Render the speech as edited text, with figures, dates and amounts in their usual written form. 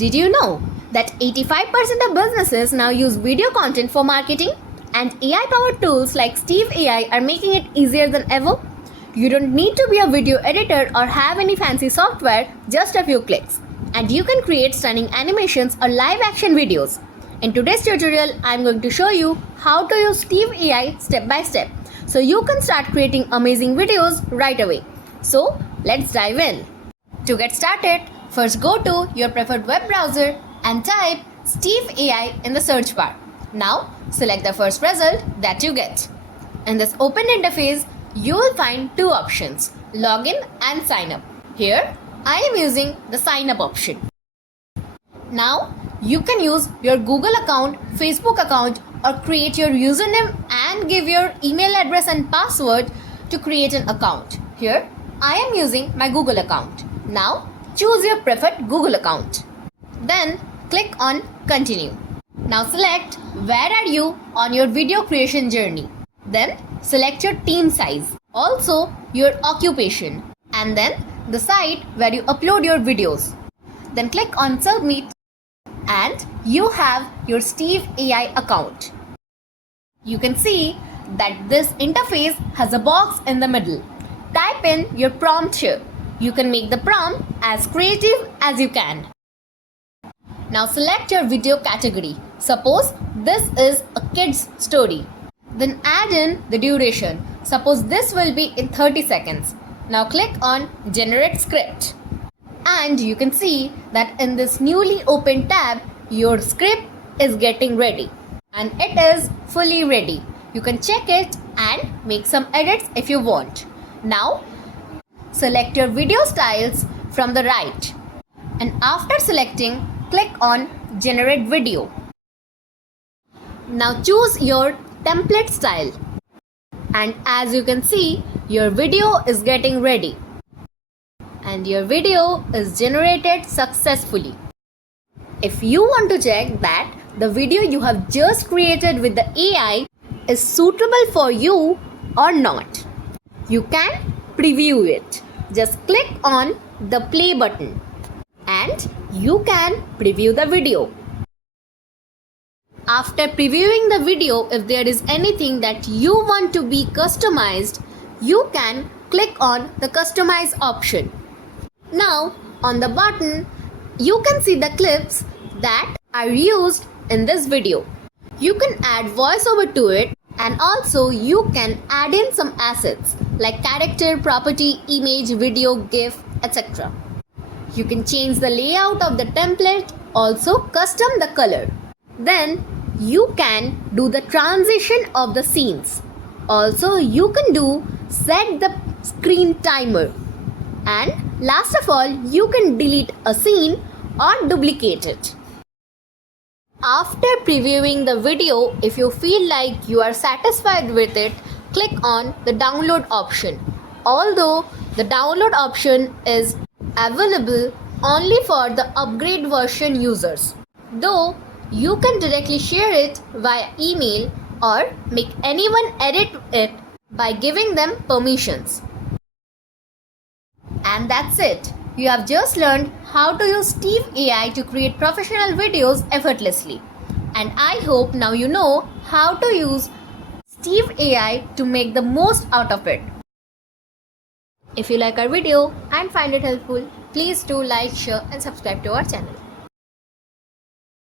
Did you know that 85% of businesses now use video content for marketing? And AI-powered tools like Steve.AI are making it easier than ever? You don't need to be a video editor or have any fancy software, just a few clicks. And you can create stunning animations or live action videos. In today's tutorial, I'm going to show you how to use Steve.AI step by step, so you can start creating amazing videos right away. So let's dive in. To get started, first go to your preferred web browser and type Steve.AI in the search bar. Now select the first result that you get. In this open interface, you will find two options, login and sign up. Here I am using the sign up option. Now you can use your Google account, Facebook account, or create your username and give your email address and password to create an account. Here I am using my Google account. Now choose your preferred Google account. Then click on continue. Now select where are you on your video creation journey. Then select your team size, also your occupation, and then the site where you upload your videos. Then click on submit and you have your Steve.AI account. You can see that this interface has a box in the middle. Type in your prompt here. You can make the prompt as creative as you can. Now select your video category. Suppose this is a kid's story. Then add in the duration. Suppose this will be in 30 seconds. Now click on generate script. And you can see that in this newly opened tab, your script is getting ready. And it is fully ready. You can check it and make some edits if you want. Now select your video styles from the right. And after selecting, click on generate video. Now choose your template style. And as you can see, your video is getting ready. And your video is generated successfully. If you want to check that the video you have just created with the AI is suitable for you or not, you can preview it. Just click on the play button and you can preview the video. After previewing the video, if there is anything that you want to be customized, you can click on the customize option. Now on the button, you can see the clips that are used in this video. You can add voiceover to it, and also you can add in some assets like character, property, image, video, GIF, etc. You can change the layout of the template, also custom the color. Then you can do the transition of the scenes. Also you can do set the screen timer. And last of all, you can delete a scene or duplicate it. After previewing the video, if you feel like you are satisfied with it, click on the download option. Although the download option is available only for the upgrade version users, though you can directly share it via email or make anyone edit it by giving them permissions. And that's it. You have just learned how to use Steve.AI to create professional videos effortlessly. And I hope now you know how to use Steve.AI to make the most out of it. If you like our video and find it helpful, please do like, share and subscribe to our channel.